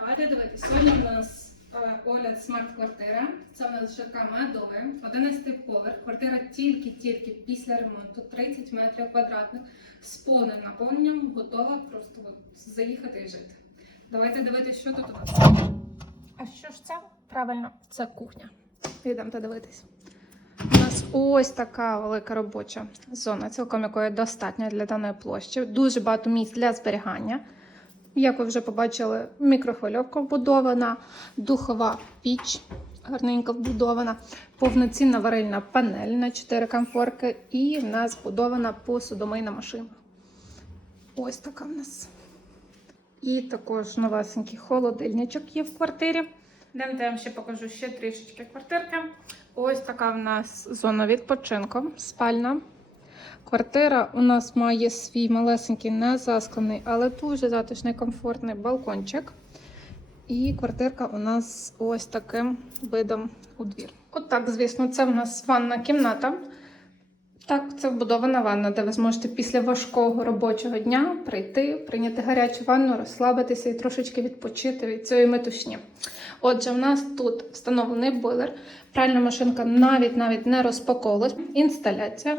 Давайте дивитися. Сьогодні у нас е, огляд смарт-квартира. Це у нас ЖК Медове, 11 поверх. Квартира тільки-тільки після ремонту, 30 метрів квадратних, з повним наповненням, готова просто заїхати і жити. Давайте дивитися, що тут у нас. А що ж це? Правильно, це кухня. Йдемте дивитись. У нас ось така велика робоча зона, цілком якої достатньо для даної площі. Дуже багато місць для зберігання. Як ви вже побачили, мікрохвильовка вбудована, духова піч гарненько вбудована, повноцінна варильна панель на 4 комфорки, і в нас вбудована посудомийна машина. Ось така в нас. І також новесенький холодильничок є в квартирі. Йдемте, я вам ще покажу ще трішечки квартирки. Ось така в нас зона відпочинку, спальна. Квартира у нас має свій малесенький, не засклений, але дуже затишний, комфортний балкончик. І квартирка у нас ось таким видом у двір. От звісно, це в нас ванна кімната. Так, це вбудована ванна, де ви зможете після важкого робочого дня прийти, прийняти гарячу ванну, розслабитися і трошечки відпочити від цієї метушні. Отже, в нас тут встановлений бойлер, пральна машинка навіть навіть не розпаковувалась, інсталяція.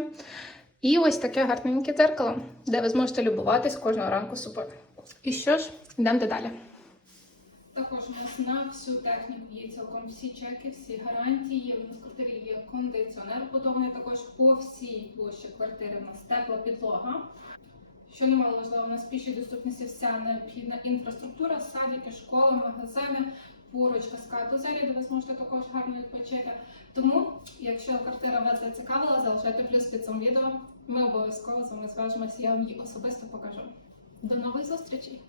І ось таке гарненьке дзеркало, де ви зможете любуватись кожного ранку собою. І що ж, йдемо далі. Також у нас на всю техніку є цілком всі чеки, всі гарантії. У нас в квартирі є кондиціонер будований також по всій площі квартири. У нас тепла підлога. Що немало важливо, у нас пішій доступності вся необхідна інфраструктура, садики, школи, магазини, поруч з озері, де ви зможете також гарно відпочити. Тому, якщо квартира вас зацікавила, залишайте плюс під цим відео. Ми обов'язково з вами зважимося, я вам її особисто покажу. До нових зустрічей!